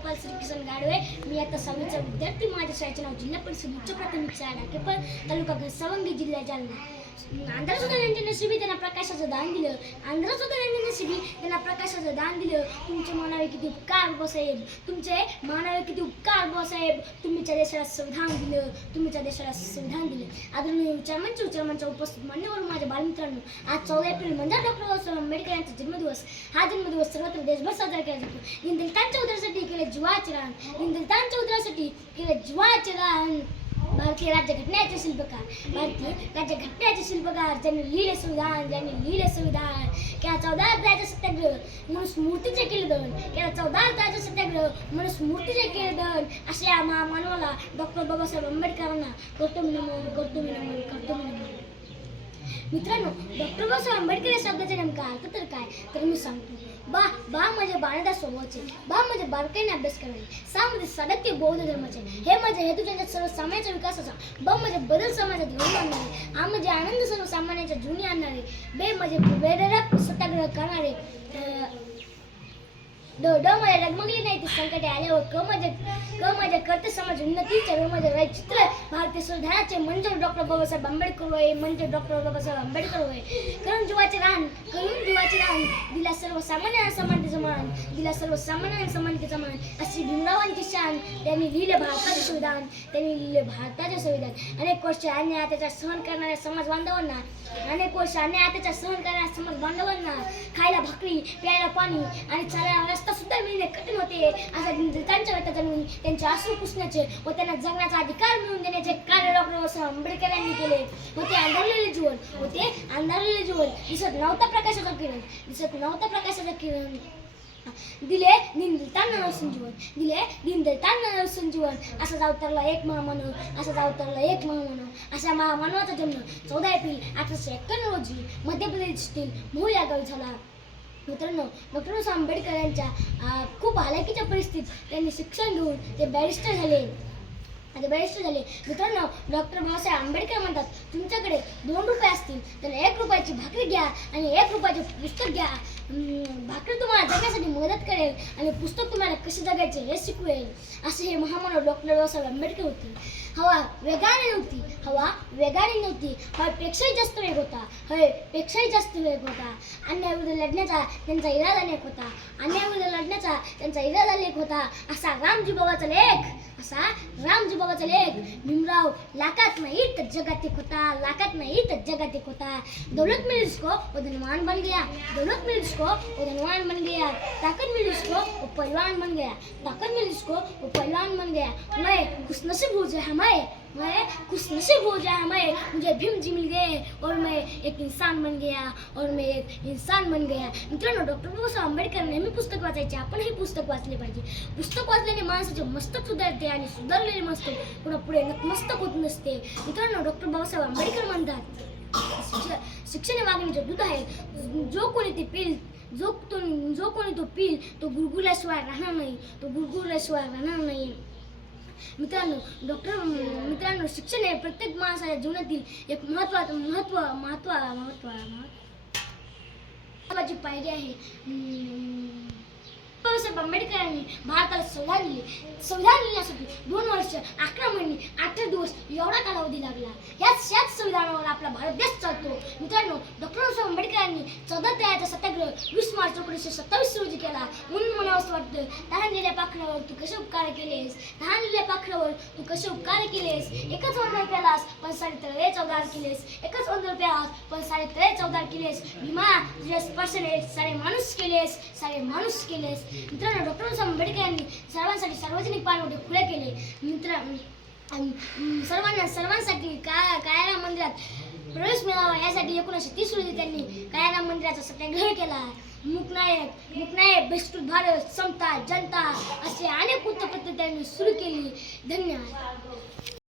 गोपाल श्रीकिसन गाडवे. मी आता सहावीचा विद्यार्थी. माझ्या शाळेचे नाव जिल्हा परिषद उच्च प्राथमिक शाळा डाकेपर तालुका सवंगी जिल्हा जालना. आंध्र सुद्धा त्यांच्या नशिबी त्यांना प्रकाशाचं दान दिलं. आंध्र सुद्धा त्यांच्या नशिबी त्यांना प्रकाशाचं दान दिलं. तुमचे मानावे किती उपकार बसाहेब तुमचे मानावे किती उपकार बसाहेब तुम्हीच्या देशाला संविधान दिलं. तुम्हीच्या देशाला संविधान दिलं. आदरणीय विचारमंच विचारमंच उपस्थित मान्यवर माझ्या बालमित्रांनो आज चौदा एप्रिल म्हणजे डॉक्टर बाबासाहेब आंबेडकर यांचा जन्मदिवस. हा जन्मदिवस सर्वत्र देशभर साजरा केला जातो. इंद्रितांच्या उदरासाठी केले जीवाचे रान इंद्रितांच्या उदरासाठी केले जीवाचे रान भारतीय राज्यघटनेचे शिल्पकार भारतीय राज्यघटनेचे शिल्पकार ज्यांनी लिहिले संविधान ज्यांनी लिहिले संविधान केला चौदा अध्यायाचे सत्याग्रह म्हणून स्मृतीचे केले दहन केला चौदा अध्यायाचे सत्याग्रह म्हणून स्मृतीचे केले दहन असे या महामानवाला डॉक्टर बाबासाहेब आंबेडकरांना करतो मी नमन करतो मी नमन करतो मी नमन मित्रांनो डॉक्टर बाबासाहेब आंबेडकर या शब्दाचा नेमका अर्थ तर काय तर मी सांगतो बा बा म्हणजे बाणदा स्वभावाचे बा म्हणजे बारकाईने अभ्यास करणे सा म्हणजे साधक्य बौद्ध धर्माचे. हे म्हणजे हेतू त्यांच्या सर्वसामान्याच्या विकासाचा. ब म्हणजे बदल समाजात घेऊन आणणारे. आ म्हणजे आनंद सर्व सर्वसामान्यांच्या जुनी आणणारे. बे म्हणजे प्रेरक सत्याग्रह करणारे. ड ड मध्ये डगमगली नाही ती संकटे आल्यावर क म्हणजे क म्हणजे कर्ते समाज उन्नतीचे र म्हणजे वैचित्र चित्र भारतीय सुधाराचे म्हणजे डॉक्टर बाबासाहेब आंबेडकर होय म्हणजे डॉक्टर बाबासाहेब आंबेडकर होय. करून जीवाचे रान करून जीवाचे रान दिला सर्वसामान्यांना समानतेचं मान. दिला सर्वसामान्यांना समानतेचं मान. अशी भीमरावांची शान. त्यांनी लिहिले भारताचे संविधान. त्यांनी लिहिले भारताचे संविधान. अनेक वर्ष अन्याय त्याच्या सहन करणाऱ्या समाज बांधवांना. अनेक वर्ष अन्याय त्याच्या सहन करणाऱ्या समाज बांधवांना खायला भाकरी प्यायला पाणी आणि चालायला रस्ता सुद्धा मिळणे कठीण होते. असा त्यांच्या व्यथा जाणून त्यांचे आसू पुसण्याचे व त्यांना जगण्याचा अधिकार मिळवून देण्याचे कार्य डॉक्टर बाबासाहेब आंबेडकर यांनी केले होते अंधारलेले जीवन होते अंधारलेले जीवन दिसत नव्हता प्रकाशाचा किरण. दिसत नव्हता प्रकाशाचा किरण दिले दिनदलताना नरसंजीवन दिले दिनदलताना जीवन असाच अवतरला एक महामानव असाच अवतरला एक महामानव अशा महामानवाचा जन्म चौदा एप्रिल अठराशे एक्क्याण्णव रोजी मध्य प्रदेशातील मोह या गावी झाला. मित्रांनो डॉक्टर आंबेडकर यांच्या खूप हालाकीच्या परिस्थितीत त्यांनी शिक्षण घेऊन ते बॅरिस्टर झाले. आता बॅरिस्टर झाले. मित्रांनो डॉक्टर बाबासाहेब आंबेडकर म्हणतात तुमच्याकडे दोन रुपये असतील तर एक रुपयाची भाकरी घ्या आणि एक रुपयाचे पुस्तक घ्या. भाकरी तुम्हाला जगण्यासाठी मदत करेल आणि पुस्तक तुम्हाला कसे जगायचे हे शिकवेल. असे हे महामानव डॉक्टर बाबासाहेब आंबेडकर होते. हवा वेगाने नव्हती हवा वेगाने नव्हती. हवेपेक्षाही जास्त वेग होता. हवेपेक्षाही जास्त वेग होता. अन्यायाविरुद्ध लढण्याचा त्यांचा इरादा लेख होता. अन्यायाविरुद्ध लढण्याचा त्यांचा इरादा लेख होता. असा रामजी बाबाचा लेख असा रामजी बाबाचा लेख. भीमराव लाखात नाही तर जगात एक होता. लाखात नाही तर जगात एक होता. दौलत मिली को वो धनवान बन गया. दौलत मिली जिसको वो धनवान बन गया ताकत मिली उसको वो पहलवान बन गया ताकत मिली उसको वो पहलवान बन गया मैं खुश नसीब हो जाए हमें मैं खुश नसीब हो जाए हमें मुझे भीम जी मिल गए और मैं एक इंसान बन गया और मैं एक इंसान बन गया मित्रांनो डॉक्टर बाबासाहेब आंबेडकर नेहमी पुस्तक वाचायचे आपण हे पुस्तक वाचले पाहिजे पुस्तक वाचल्याने माणसाचे मस्तक सुधारते आणि सुधारलेले मस्तक पुन्हा पुढे नतमस्तक होत नसते मित्रांनो डॉक्टर बाबासाहेब आंबेडकर म्हणतात शिक्षण हे वागणीचे दूध आहे जो कोणी ते पिल जो तो जो कोणी तो पिल तो गुरगुरल्याशिवाय राहणार नाही. तो गुरगुरल्याशिवाय राहणार नाही. मित्रांनो डॉक्टर मित्रांनो शिक्षण हे प्रत्येक माणसाच्या जीवनातील एक महत्वाचं महत्त्व महत्त्व महत्त्व महत्वाची पायरी आहे. बाबासाहेब आंबेडकरांनी भारताला संविधान दिले. संविधान लिहिण्यासाठी दोन वर्ष अकरा महिने अठरा दिवस एवढा कालावधी लागला. याच याच संविधानावर आपला भारत देश चालतो. मित्रांनो डॉक्टर बाबासाहेब आंबेडकरांनी चौदा तयाचा सत्याग्रह वीस मार्च एकोणीसशे सत्तावीस रोजी केला. म्हणून मला असं वाटतं लहानलेल्या पाखरावर तू कसे उपकार केलेस? लहानलेल्या पाखरावर तू कसे उपकार केलेस? एकच वंद केलास पण साडे तळे चौदार केलेस. एकच वंद केलास पण साडे तळे चौदार केलेस. भीमा तुझ्या स्पर्शने सारे माणूस केलेस सारे माणूस केलेस. मित्रांनो डॉक्टर बाबासाहेब आंबेडकर यांनी सर्वांसाठी सार्वजनिक पाणवठे खुले केले. मित्र सर्वांना सर्वांसाठी का कायाराम मंदिरात प्रवेश मिळावा यासाठी एकोणीसशे तीस रोजी त्यांनी कायाराम मंदिराचा सत्याग्रह केला. मुकनायक मुकनायक बहिष्कृत भारत समता जनता असे अनेक वृत्तपत्रे त्यांनी सुरू केली. धन्यवाद.